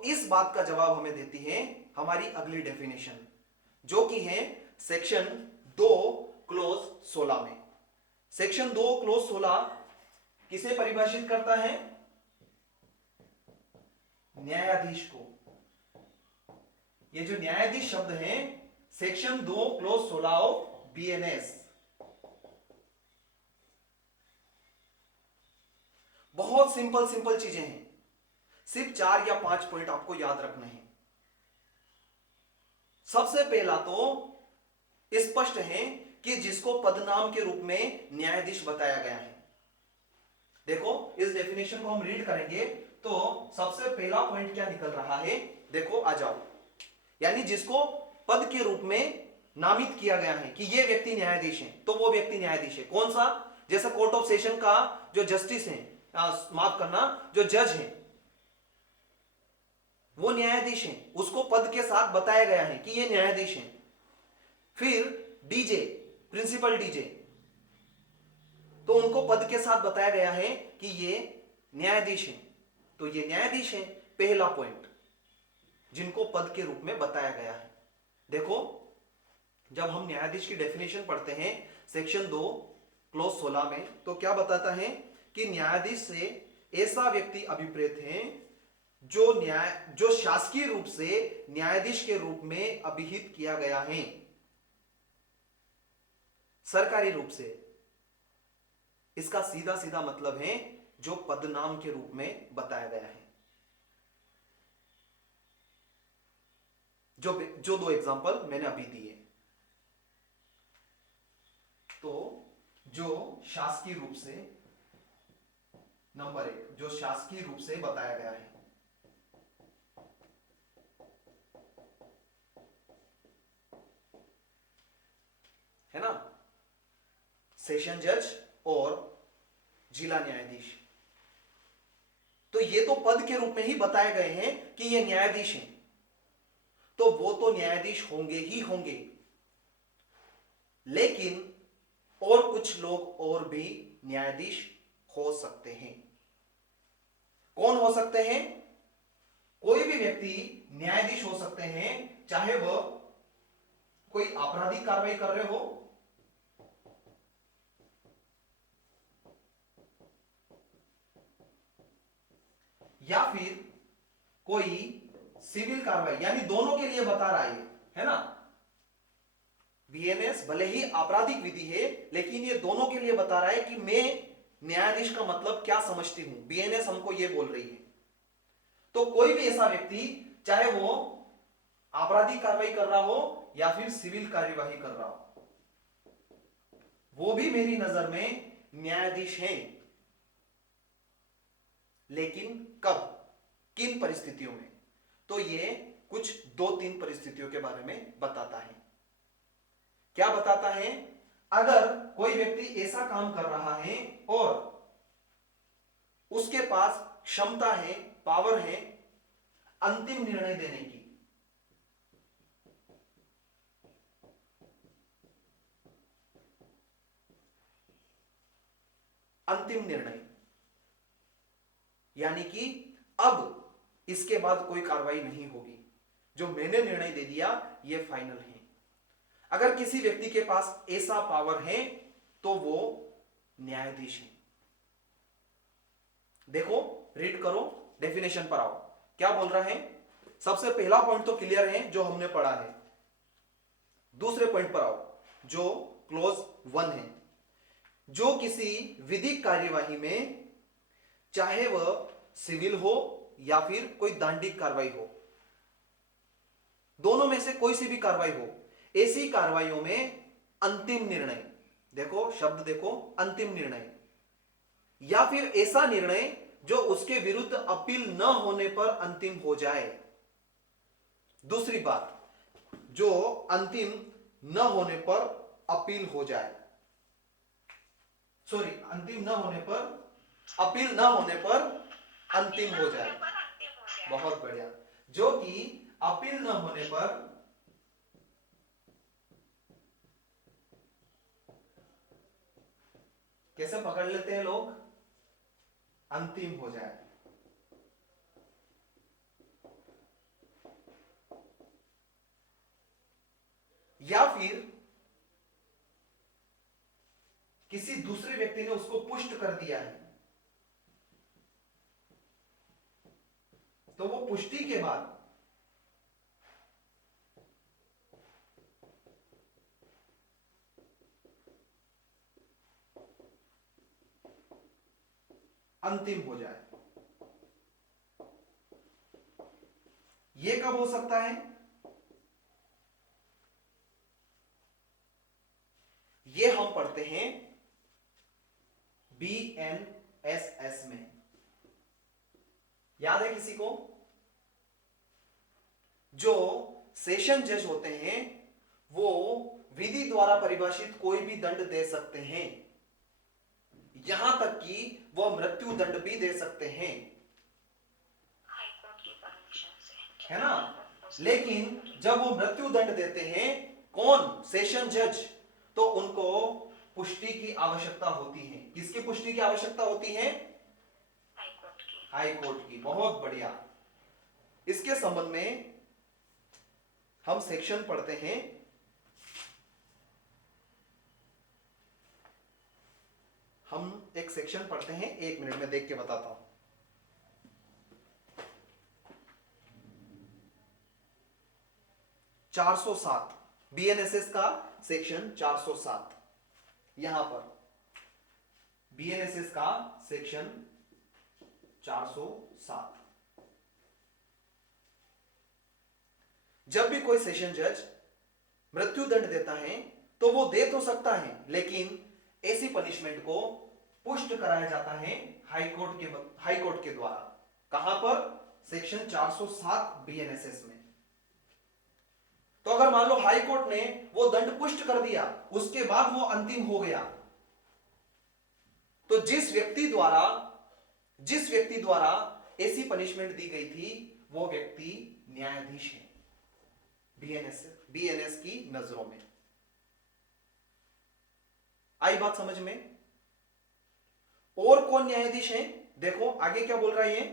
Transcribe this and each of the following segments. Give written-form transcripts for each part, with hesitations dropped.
तो इस बात का जवाब हमें देती है हमारी अगली डेफिनेशन, जो कि है सेक्शन 2 क्लोज 16 में। सेक्शन 2 क्लोज 16 किसे परिभाषित करता है? न्यायाधीश को। ये जो न्यायाधीश शब्द है सेक्शन 2 क्लोज 16 ऑफ बीएनएस। बहुत सिंपल सिंपल चीजें हैं, सिर्फ 4 या 5 पॉइंट आपको याद रखने हैं। सबसे पहला तो स्पष्ट है कि जिसको पदनाम के रूप में न्यायाधीश बताया गया है। देखो इस डेफिनेशन को हम रीड करेंगे तो सबसे पहला पॉइंट क्या निकल रहा है, देखो आ जाओ। यानी जिसको पद के रूप में नामित किया गया है कि ये व्यक्ति न्यायाधीश है, तो वो व्यक्ति न्यायाधीश है। कौन सा? जैसे कोर्ट ऑफ सेशन का जो जस्टिस है, माफ करना, जो जज है वो न्यायाधीश है, उसको पद के साथ बताया गया है कि ये न्यायाधीश है। फिर डीजे, प्रिंसिपल डीजे, तो उनको पद के साथ बताया गया है कि ये न्यायाधीश है, तो ये न्यायाधीश है। पहला पॉइंट, जिनको पद के रूप में बताया गया है। देखो जब हम न्यायाधीश की डेफिनेशन पढ़ते हैं सेक्शन 2 क्लोज 16 में, तो क्या बताता है कि न्यायाधीश से ऐसा व्यक्ति अभिप्रेत है जो शासकीय रूप से न्यायाधीश के रूप में अभिहित किया गया है, सरकारी रूप से। इसका सीधा सीधा मतलब है जो पदनाम के रूप में बताया गया है। जो 2 एग्जांपल मैंने अभी दिए, तो जो शासकीय रूप से, नंबर 1 जो शासकीय रूप से बताया गया है ना, सेशन जज और जिला न्यायाधीश। तो ये तो पद के रूप में ही बताए गए हैं कि ये न्यायाधीश हैं, तो वो तो न्यायाधीश होंगे ही होंगे। लेकिन और कुछ लोग और भी न्यायाधीश हो सकते हैं। कौन हो सकते हैं? कोई भी व्यक्ति न्यायाधीश हो सकते हैं, चाहे वह कोई आपराधिक कार्रवाई कर रहे हो, या फिर कोई सिविल कार्रवाई, यानी दोनों के लिए बता रहा है ना। बीएनएस भले ही आपराधिक विधि है, लेकिन ये दोनों के लिए बता रहा है कि मैं न्यायाधीश का मतलब क्या समझती हूं, बीएनएस हमको ये बोल रही है। तो कोई भी ऐसा व्यक्ति, चाहे वो आपराधिक कार्रवाई कर रहा हो या फिर सिविल कार्यवाही कर रहा हो, वो भी मेरी नजर में न्यायाधीश है। लेकिन कब, किन परिस्थितियों में? तो ये कुछ 2-3 परिस्थितियों के बारे में बताता है। क्या बताता है? अगर कोई व्यक्ति ऐसा काम कर रहा है और उसके पास क्षमता है, पावर है अंतिम निर्णय देने की, अंतिम निर्णय, यानी कि अब इसके बाद कोई कार्रवाई नहीं होगी, जो मैंने निर्णय दे दिया यह फाइनल है। अगर किसी व्यक्ति के पास ऐसा पावर है तो वो न्यायाधीश है। देखो रीड करो, डेफिनेशन पर आओ, क्या बोल रहा है। सबसे पहला पॉइंट तो क्लियर है जो हमने पढ़ा है। दूसरे पॉइंट पर आओ जो क्लोज 1 है, जो किसी विधिक कार्यवाही में, चाहे वह सिविल हो या फिर कोई दांडिक कार्रवाई हो, दोनों में से कोई सी भी कार्रवाई हो, ऐसी कार्रवाइयों में अंतिम निर्णय, देखो शब्द देखो, अंतिम निर्णय, या फिर ऐसा निर्णय जो उसके विरुद्ध अपील न होने पर अंतिम हो जाए। दूसरी बात, जो अंतिम न होने पर अपील हो जाए, सॉरी, अंतिम न होने पर, अपील न होने पर अंतिम हो जाए। बहुत बढ़िया। जो कि अपील न होने पर कैसे पकड़ लेते हैं लोग, अंतिम हो जाए। या फिर किसी दूसरे व्यक्ति ने उसको पुष्ट कर दिया है, तो वो पुष्टि के बाद अंतिम हो जाए। ये कब हो सकता है? ये हम पढ़ते हैं BNSS में। याद है किसी को? जो सेशन जज होते हैं वो विधि द्वारा परिभाषित कोई भी दंड दे सकते हैं, यहां तक कि वह मृत्यु दंड भी दे सकते हैं, है ना। लेकिन जब वो मृत्यु दंड देते हैं, कौन? सेशन जज, तो उनको पुष्टि की आवश्यकता होती है। किसकी पुष्टि की आवश्यकता होती है? हाई कोर्ट की। बहुत बढ़िया। इसके संबंध में हम सेक्शन पढ़ते हैं। हम एक सेक्शन पढ़ते हैं, 1 मिनट में देख के बताता हूं। 407 BNSS का सेक्शन 407, यहां पर BNSS का सेक्शन 407। जब भी कोई सेशन जज मृत्यु दंड देता है तो वो दे तो सकता है, लेकिन ऐसी पनिशमेंट को पुष्ट कराया जाता है हाई कोर्ट के द्वारा। कहां पर? सेक्शन 407 BNSS में। तो अगर मान लो हाई कोर्ट ने वो दंड पुष्ट कर दिया, उसके बाद वो अंतिम हो गया, तो जिस व्यक्ति द्वारा ऐसी पनिशमेंट दी गई थी वो व्यक्ति न्यायाधीश है BNS की नजरों में। आई बात समझ में? और कौन न्यायाधीश है? देखो आगे क्या बोल रहा है ये,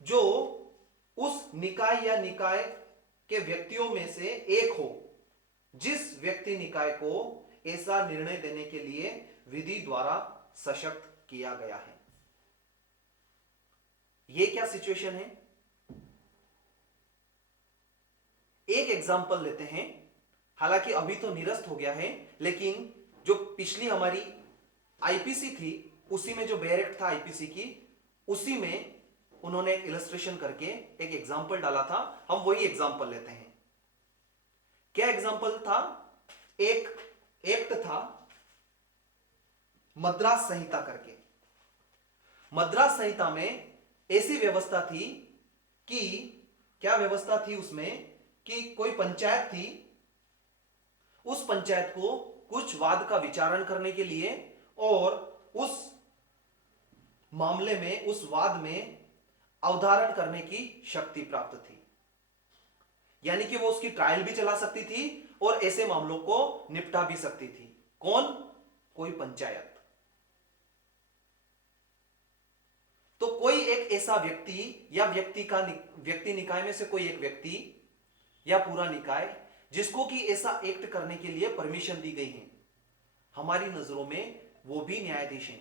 जो उस निकाय या निकाय के व्यक्तियों में से एक हो, जिस व्यक्ति निकाय को ऐसा निर्णय देने के लिए विधि द्वारा सशक्त किया गया है। यह क्या सिचुएशन है? एक एग्जांपल लेते हैं, हालांकि अभी तो निरस्त हो गया है, लेकिन जो पिछली हमारी आईपीसी थी, उसी में जो बैरेक्ट था आईपीसी की, उसी में उन्होंने एक इलस्ट्रेशन करके एक एग्जांपल डाला था। हम वही एग्जांपल लेते हैं। क्या एग्जांपल था? एक एक्ट था मद्रास संहिता करके। मद्रास संहिता में ऐसी व्यवस्था थी कि, क्या व्यवस्था थी उसमें, कि कोई पंचायत थी, उस पंचायत को कुछ वाद का विचारण करने के लिए और उस मामले में, उस वाद में अवधारण करने की शक्ति प्राप्त थी। यानी कि वो उसकी ट्रायल भी चला सकती थी और ऐसे मामलों को निपटा भी सकती थी। कौन? कोई पंचायत। तो कोई एक ऐसा व्यक्ति या व्यक्ति निकाय में से कोई एक व्यक्ति या पूरा निकाय जिसको कि ऐसा एक्ट करने के लिए परमिशन दी गई है, हमारी नजरों में वो भी न्यायाधीश हैं।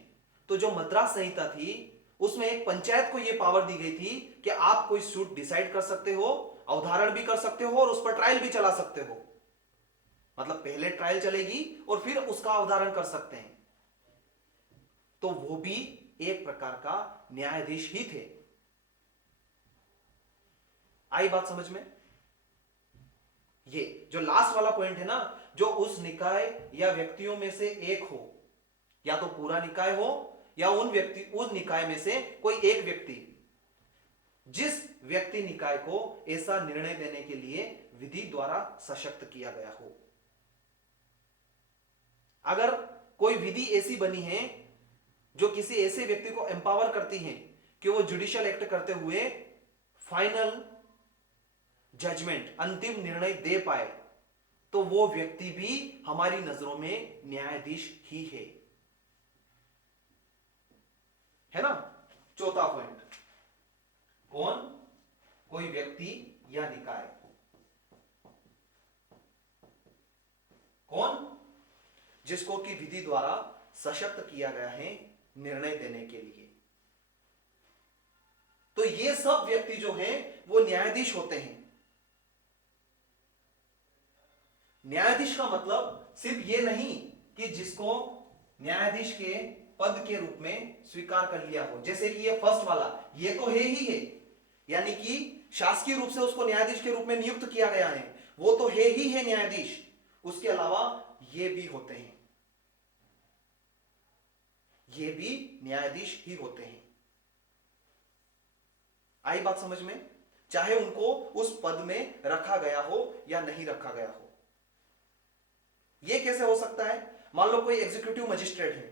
तो जो मद्रास संहिता थी उसमें एक पंचायत को यह पावर दी गई थी कि आप कोई सूट डिसाइड कर सकते हो, अवधारण भी कर सकते हो और उस पर ट्रायल भी चला सकते हो। मतलब पहले ट्रायल चलेगी और फिर उसका अवधारण कर सकते हैं। तो वो भी एक प्रकार का न्यायाधीश ही थे। आई बात समझ में? ये जो लास्ट वाला पॉइंट है ना, जो उस निकाय या व्यक्तियों में से एक हो, या तो पूरा निकाय हो या उन निकाय में से कोई एक व्यक्ति, जिस व्यक्ति निकाय को ऐसा निर्णय देने के लिए विधि द्वारा सशक्त किया गया हो। अगर कोई विधि ऐसी बनी है जो किसी ऐसे व्यक्ति को एम्पावर करती है कि वो जुडिशियल एक्ट करते हुए फाइनल जजमेंट, अंतिम निर्णय दे पाए, तो वो व्यक्ति भी हमारी नजरों में न्यायाधीश ही है ना। चौथा पॉइंट, कौन? कोई व्यक्ति या निकाय। कौन? जिसको की विधि द्वारा सशक्त किया गया है निर्णय देने के लिए। तो ये सब व्यक्ति जो हैं वो न्यायाधीश होते हैं। न्यायाधीश का मतलब सिर्फ ये नहीं कि जिसको न्यायाधीश के पद के रूप में स्वीकार कर लिया हो, जैसे कि ये फर्स्ट वाला, ये तो है ही है, यानी कि शासकीय रूप से उसको न्यायाधीश के रूप में नियुक्त किया गया है, वो तो है ही है न्यायाधीश। उसके अलावा ये भी होते हैं, ये भी न्यायाधीश ही होते हैं। आई बात समझ में? चाहे उनको उस पद में रखा गया हो या नहीं रखा गया हो। यह कैसे हो सकता है? मान लो कोई एग्जीक्यूटिव मजिस्ट्रेट है,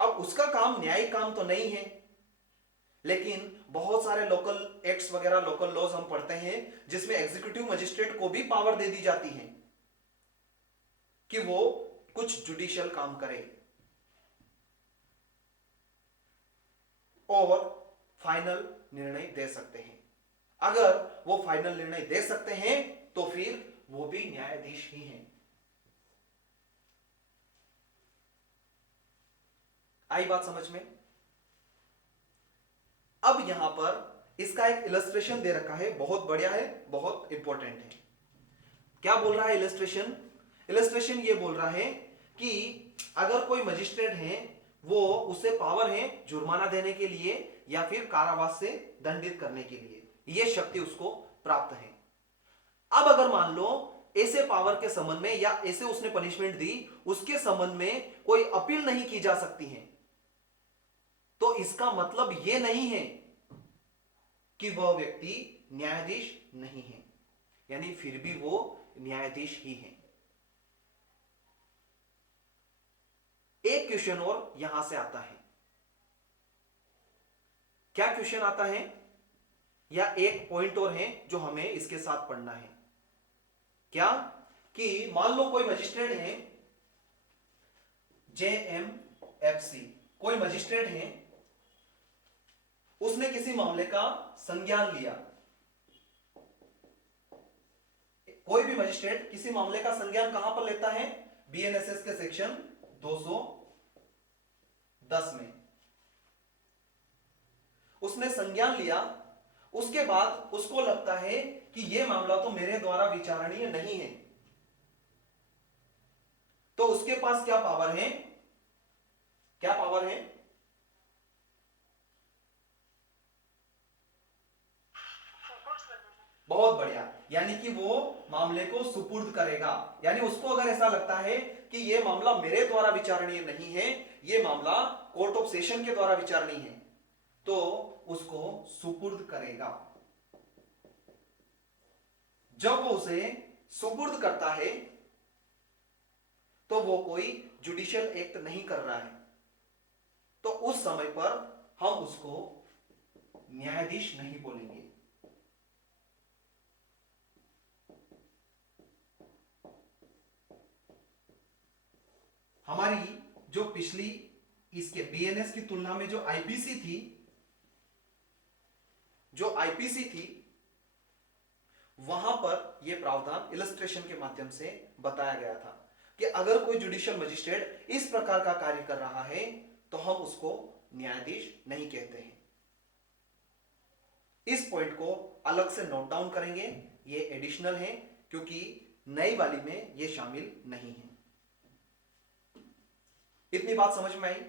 अब उसका काम न्यायिक काम तो नहीं है, लेकिन बहुत सारे लोकल एक्ट्स वगैरह, लोकल लॉज हम पढ़ते हैं जिसमें एग्जीक्यूटिव मजिस्ट्रेट को भी पावर दे दी जाती है कि वो कुछ जुडिशियल काम करे और फाइनल निर्णय दे सकते हैं। अगर वो फाइनल निर्णय दे सकते हैं तो फिर वो भी न्यायाधीश ही हैं। आई बात समझ में? अब यहां पर इसका एक इलस्ट्रेशन दे रखा है, बहुत बढ़िया है, बहुत इंपॉर्टेंट है। क्या बोल रहा है इलस्ट्रेशन? इलस्ट्रेशन ये बोल रहा है कि अगर कोई मजिस्ट्रेट है, वो उसे पावर है जुर्माना देने के लिए या फिर कारावास से दंडित करने के लिए, यह शक्ति उसको प्राप्त है। अब अगर मान लो ऐसे पावर के संबंध में या ऐसे उसने पनिशमेंट दी, उसके संबंध में कोई अपील नहीं की जा सकती है, तो इसका मतलब यह नहीं है कि वह व्यक्ति न्यायाधीश नहीं है, यानी फिर भी वो न्यायाधीश ही है। एक क्वेश्चन और यहां से आता है। क्या क्वेश्चन आता है? या एक पॉइंट और है जो हमें इसके साथ पढ़ना है। क्या? कि मान लो कोई मजिस्ट्रेट है, JMFC, कोई मजिस्ट्रेट है, उसने किसी मामले का संज्ञान लिया। कोई भी मजिस्ट्रेट किसी मामले का संज्ञान कहां पर लेता है? BNSS के सेक्शन 210 में उसने संज्ञान लिया। उसके बाद उसको लगता है कि यह मामला तो मेरे द्वारा विचारणीय नहीं है, तो उसके पास क्या पावर है? क्या पावर है? बहुत बढ़िया, यानी कि वो मामले को सुपुर्द करेगा। यानी उसको अगर ऐसा लगता है कि यह मामला मेरे द्वारा विचारणीय नहीं है, यह मामला कोर्ट ऑफ सेशन के द्वारा विचारणीय है, तो उसको सुपुर्द करेगा। जब वो उसे सुपुर्द करता है तो वो कोई जुडिशियल एक्ट नहीं कर रहा है, तो उस समय पर हम उसको न्यायाधीश नहीं बोलेंगे। हमारी जो पिछली इसके BNS की तुलना में जो आईपीसी थी, वहां पर यह प्रावधान इलस्ट्रेशन के माध्यम से बताया गया था कि अगर कोई जुडिशियल मजिस्ट्रेट इस प्रकार का कार्य कर रहा है तो हम उसको न्यायाधीश नहीं कहते हैं। इस पॉइंट को अलग से नोट डाउन करेंगे, ये एडिशनल है क्योंकि नई वाली में ये शामिल नहीं है। इतनी बात समझ में आई?